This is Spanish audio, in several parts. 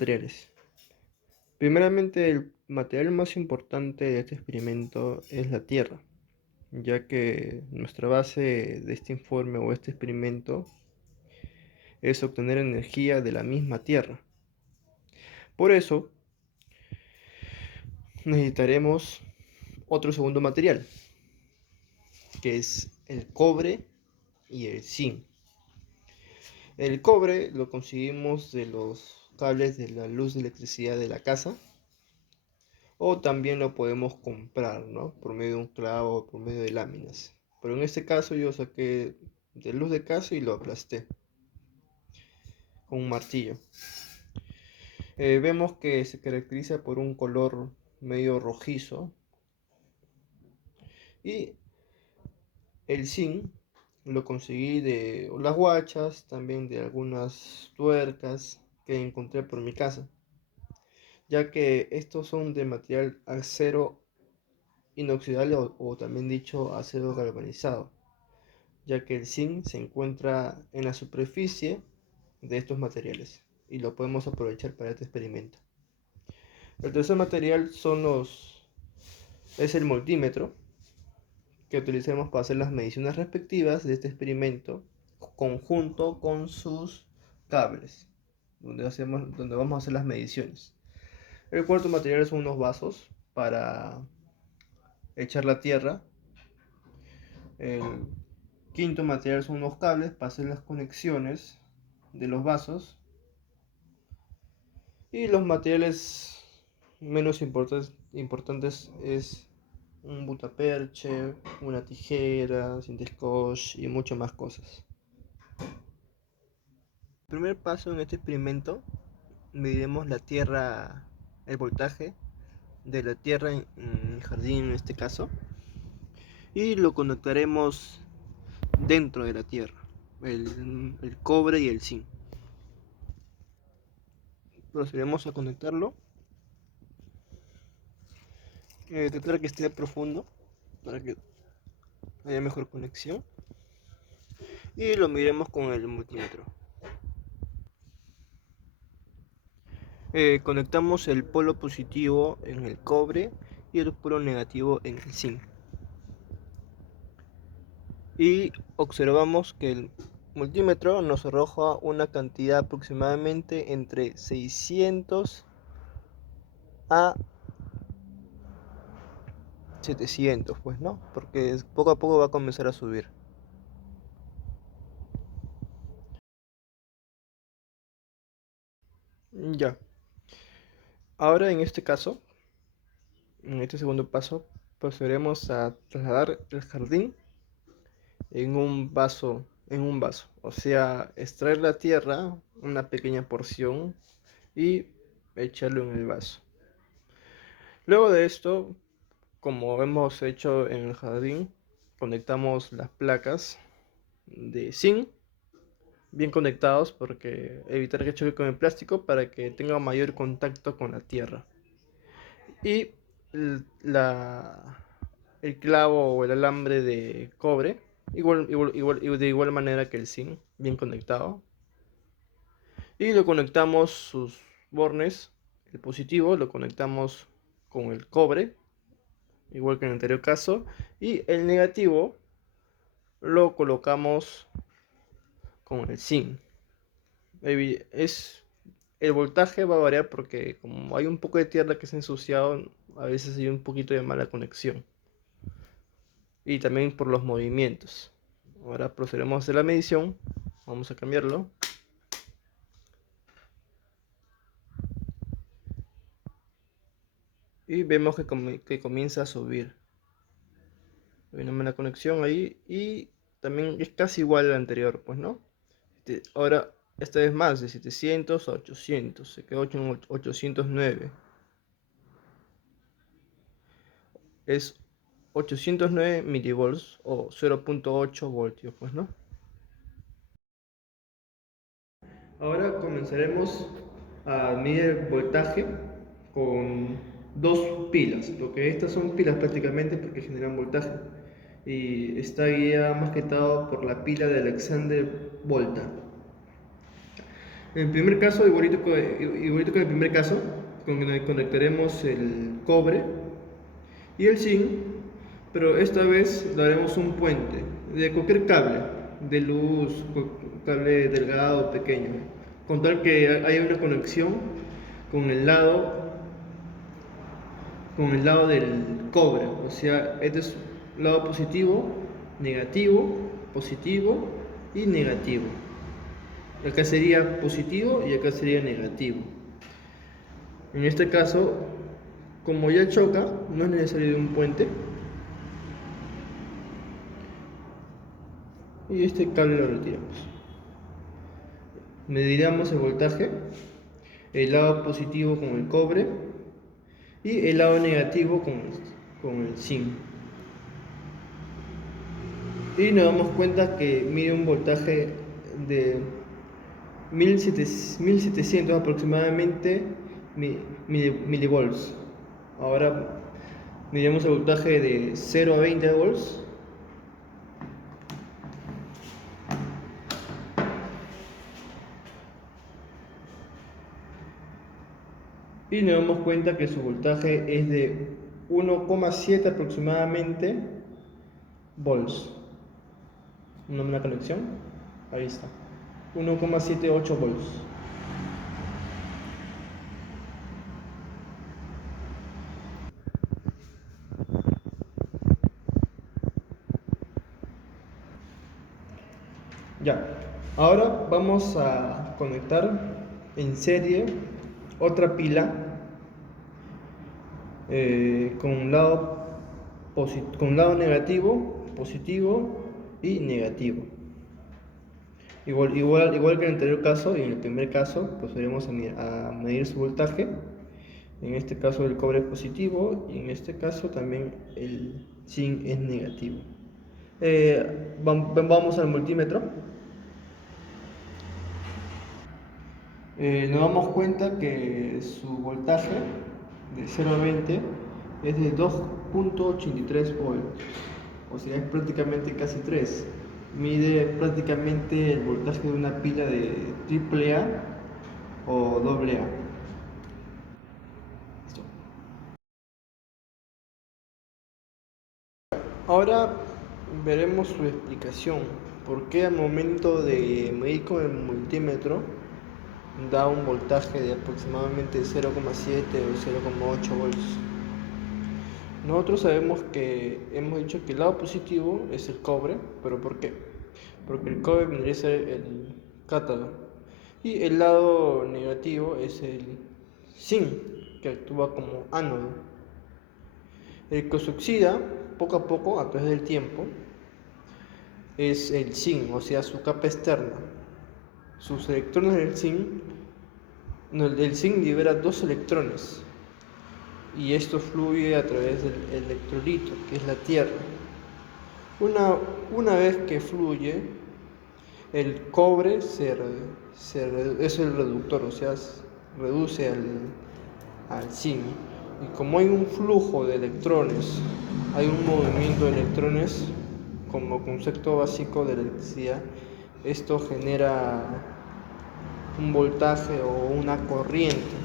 materiales. Primeramente, el material más importante de este experimento es la Tierra, ya que nuestra base de este informe o este experimento es obtener energía de la misma Tierra. Por eso, necesitaremos otro segundo material, que es el cobre y el zinc. El cobre lo conseguimos de los cables de la luz de electricidad de la casa, o también lo podemos comprar, ¿no? Por medio de un clavo, por medio de láminas. Pero en este caso yo saqué de luz de casa y lo aplasté con un martillo. Vemos que se caracteriza por un color medio rojizo, y el zinc lo conseguí de las guachas, también de algunas tuercas que encontré por mi casa, ya que estos son de material acero inoxidable o también dicho acero galvanizado, ya que el zinc se encuentra en la superficie de estos materiales y lo podemos aprovechar para este experimento. El tercer material es el multímetro, que utilizamos para hacer las mediciones respectivas de este experimento, conjunto con sus cables, donde vamos a hacer las mediciones. El cuarto material son unos vasos para echar la tierra. El quinto material son unos cables para hacer las conexiones de los vasos. Y los materiales menos importantes es un butaperche, una tijera, cinta scotch y muchas más cosas. El primer paso en este experimento, mediremos el voltaje de la tierra en el jardín en este caso, y lo conectaremos dentro de la tierra, el cobre y el zinc. Procederemos a conectarlo. Tratar que esté profundo para que haya mejor conexión, y lo miremos con el multímetro. Conectamos el polo positivo en el cobre y el polo negativo en el zinc, y observamos que el multímetro nos arroja una cantidad aproximadamente entre 600 a 700, pues no, porque poco a poco va a comenzar a subir. Ya, ahora en este caso, en este segundo paso, procederemos a trasladar el jardín en un vaso, o sea, extraer la tierra, una pequeña porción, y echarlo en el vaso. Luego de esto, como hemos hecho en el jardín, conectamos las placas de zinc bien conectados, porque evitar que choque con el plástico para que tenga mayor contacto con la tierra. Y el, la, el clavo o el alambre de cobre, de igual manera que el zinc, bien conectado. Y lo conectamos sus bornes, el positivo lo conectamos con el cobre, igual que en el anterior caso, y el negativo lo colocamos con el zinc. Es, el voltaje va a variar porque como hay un poco de tierra que se ha ensuciado, a veces hay un poquito de mala conexión. Y también por los movimientos. Ahora procedemos a hacer la medición. Vamos a cambiarlo. Y vemos que comienza a subir. Hay una mala conexión ahí. Y también es casi igual al anterior, pues, ¿no? Ahora, esta vez más, de 700 a 800. Se quedó en 809. Es 809 milivolts o 0.8 voltios, pues, ¿no? Ahora comenzaremos a medir el voltaje con dos pilas, porque estas son pilas prácticamente porque generan voltaje. Y está guiada más que todo por la pila de Alexander Volta. En primer caso, igualito que en el primer caso, conectaremos el cobre y el zinc, pero esta vez daremos un puente de cualquier cable de luz, cable delgado, pequeño, con tal que haya una conexión con el lado, con el lado del cobre, o sea, este es lado positivo y negativo. Acá sería positivo y acá sería negativo. En este caso, como ya choca, no es necesario de un puente. Y este cable lo retiramos. Mediremos el voltaje, el lado positivo con el cobre y el lado negativo con el zinc. Y nos damos cuenta que mide un voltaje de 1700 aproximadamente milivolts. Ahora miremos el voltaje de 0 a 20 volts. Y nos damos cuenta que su voltaje es de 1,7 aproximadamente volts. Una buena conexión. Ahí está. 1,78 volts. Ya. Ahora vamos a conectar en serie otra pila con un lado negativo, positivo y negativo. Igual que en el anterior caso y en el primer caso, procederemos a medir su voltaje. En este caso el cobre es positivo y en este caso también el zinc es negativo. Vamos al multímetro. Nos damos cuenta que su voltaje de 0 a 20 es de 2,83 volts, o sea, es prácticamente casi 3. Mide prácticamente el voltaje de una pila de AAA o AA. Ahora veremos su explicación. ¿Por qué al momento de medir con el multímetro da un voltaje de aproximadamente 0,7 o 0,8 volts? Nosotros sabemos que hemos dicho que el lado positivo es el cobre, pero ¿por qué? Porque el cobre vendría a ser el cátodo y el lado negativo es el zinc, que actúa como ánodo. El que se oxida poco a poco a través del tiempo es el zinc, o sea, su capa externa. Sus electrones del zinc, el zinc libera 2 electrones y esto fluye a través del electrolito, que es la tierra. Una vez que fluye, el cobre es el reductor, o sea, reduce al zinc. Y como hay un flujo de electrones, hay un movimiento de electrones como concepto básico de la electricidad, esto genera un voltaje o una corriente.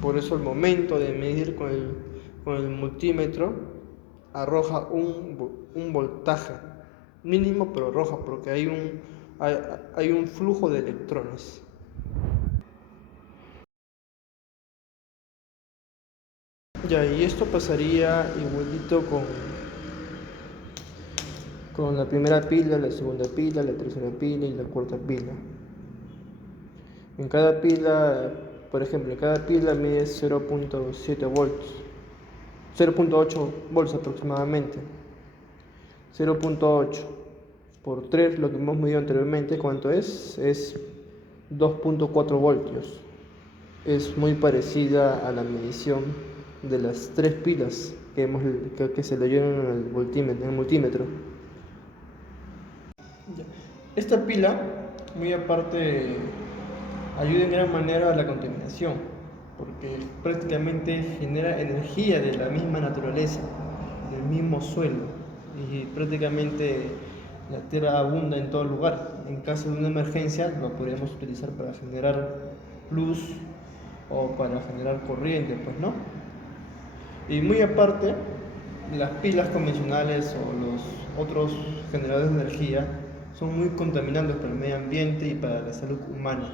Por eso al momento de medir con el multímetro arroja un voltaje mínimo, pero roja, porque hay un flujo de electrones. Ya, y esto pasaría igualito con la primera pila, la segunda pila, la tercera pila y la cuarta pila. En cada pila, por ejemplo, en cada pila mide 0,7 volts, 0,8 volts aproximadamente. 0,8 por 3, lo que hemos medido anteriormente, ¿cuánto es? Es 2,4 voltios. Es muy parecida a la medición de las 3 pilas que se leyeron en el multímetro. Esta pila, muy aparte, ayuda en gran manera a la contaminación, porque prácticamente genera energía de la misma naturaleza, del mismo suelo, y prácticamente La tierra abunda en todo lugar. En caso de una emergencia lo podríamos utilizar para generar luz o para generar corriente, pues no. Y muy aparte, las pilas convencionales o los otros generadores de energía son muy contaminantes para el medio ambiente y para la salud humana,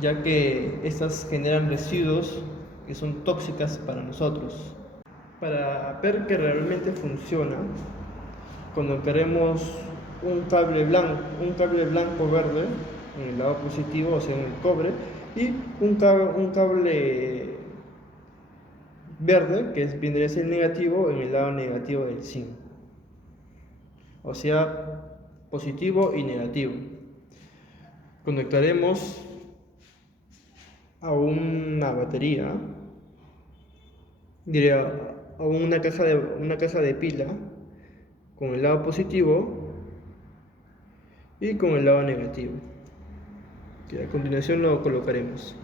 ya que estas generan residuos que son tóxicas para nosotros. Para ver que realmente funciona, colocaremos un cable blanco verde en el lado positivo, o sea en el cobre, y un cable verde, que vendría a ser negativo, en el lado negativo del zinc. O sea, positivo y negativo. Conectaremos a una batería, diría a una caja de pila con el lado positivo y con el lado negativo, que a continuación lo colocaremos.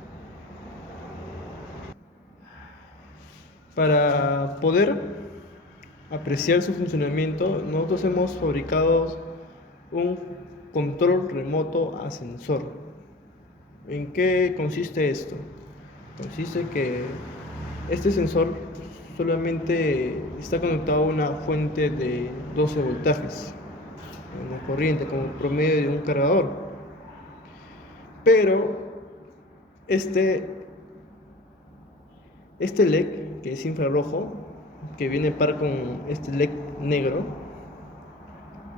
Para poder apreciar su funcionamiento, nosotros hemos fabricado un control remoto ascensor. ¿En qué consiste esto? Consiste que este sensor solamente está conectado a una fuente de 12 voltajes, una corriente como promedio de un cargador. Pero este, este LED, que es infrarrojo, que viene par con este LED negro,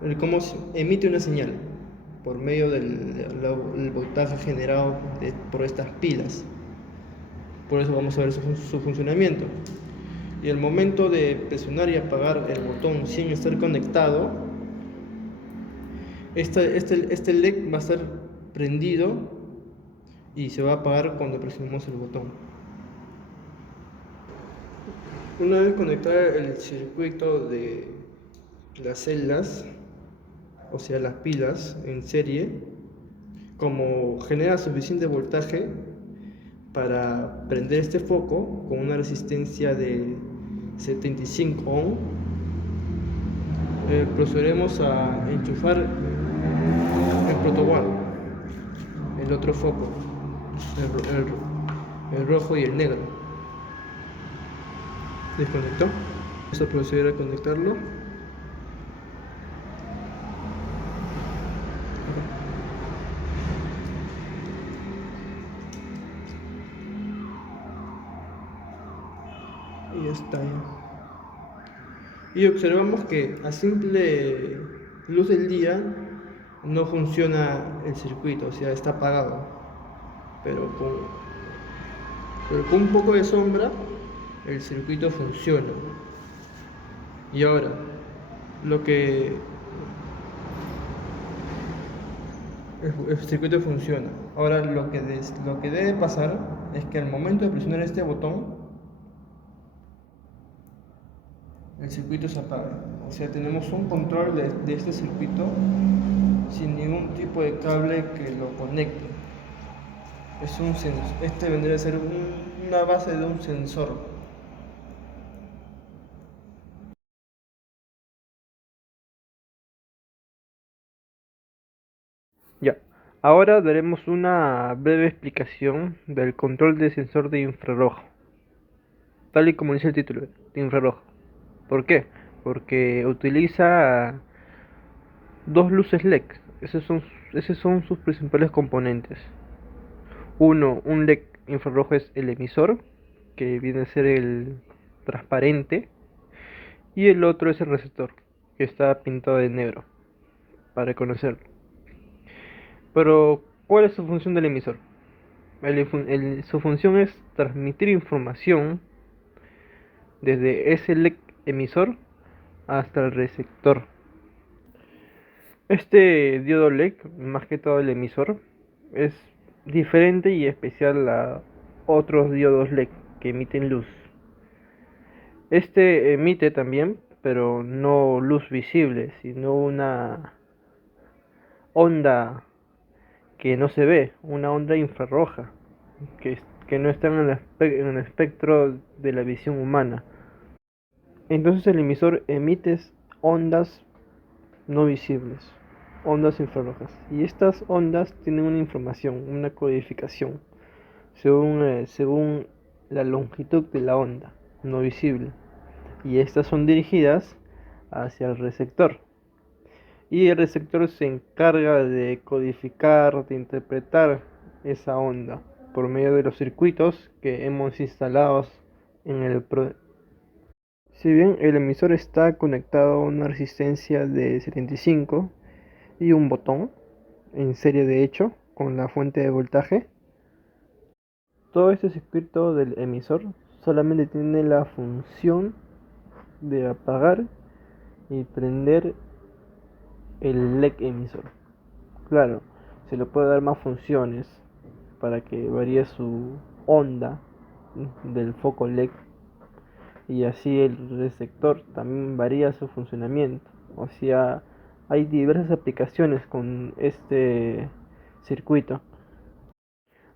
el cómo emite una señal por medio del voltaje generado por estas pilas. Por eso vamos a ver su funcionamiento. Y al momento de presionar y apagar el botón sin estar conectado, este LED va a estar prendido y se va a apagar cuando presionemos el botón. Una vez conectado el circuito de las celdas, o sea las pilas en serie, como genera suficiente voltaje para prender este foco con una resistencia de 75 ohm, procederemos a enchufar el protoboard, el otro foco, el rojo y el negro. Desconectó. Vamos a proceder a conectarlo. Y ya está ya. Y observamos que a simple luz del día no funciona el circuito, o sea, está apagado. Pero con un poco de sombra el circuito funciona. Y ahora, lo que el circuito funciona. Ahora lo que debe pasar es que al momento de presionar este botón, el circuito se apaga. O sea, tenemos un control de este circuito sin ningún tipo de cable que lo conecte. Este vendría a ser una base de un sensor. Ya, ahora daremos una breve explicación del control de sensor de infrarrojo, tal y como dice el título, de infrarrojo. ¿Por qué? Porque utiliza dos luces LED. Esos son sus principales componentes. Uno, un LED infrarrojo es el emisor, que viene a ser el transparente, y el otro es el receptor, que está pintado de negro, para reconocerlo. Pero, ¿cuál es su función del emisor? Su función es transmitir información desde ese LED emisor hasta el receptor. Este diodo LED, más que todo el emisor, es diferente y especial a otros diodos LED que emiten luz. Este emite también, pero no luz visible, sino una onda que no se ve, una onda infrarroja, que no está en el espectro de la visión humana. Entonces el emisor emite ondas no visibles, ondas infrarrojas. Y estas ondas tienen una información, una codificación, según la longitud de la onda no visible. Y estas son dirigidas hacia el receptor. Y el receptor se encarga de codificar, de interpretar esa onda por medio de los circuitos que hemos instalado en el Si bien el emisor está conectado a una resistencia de 75 y un botón en serie de hecho con la fuente de voltaje, todo este circuito del emisor solamente tiene la función de apagar y prender el LED emisor. Claro, se le puede dar más funciones para que varíe su onda del foco LED y así el receptor también varía su funcionamiento. O sea, hay diversas aplicaciones con este circuito.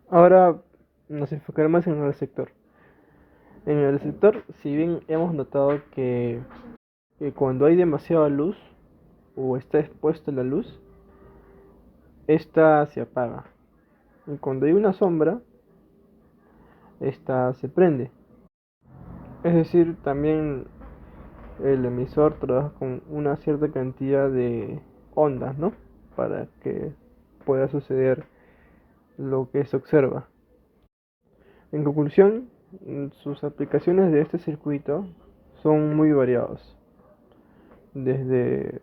Ahora nos enfocaremos en el receptor. En el receptor, si bien hemos notado que cuando hay demasiada luz o está expuesta la luz, esta se apaga. Y cuando hay una sombra, esta se prende. Es decir, también el emisor trabaja con una cierta cantidad de ondas, ¿no? Para que pueda suceder lo que se observa. En conclusión, sus aplicaciones de este circuito son muy variados. Desde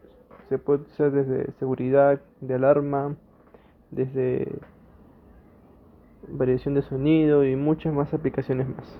se puede ser desde seguridad, de alarma, desde variación de sonido y muchas más aplicaciones más.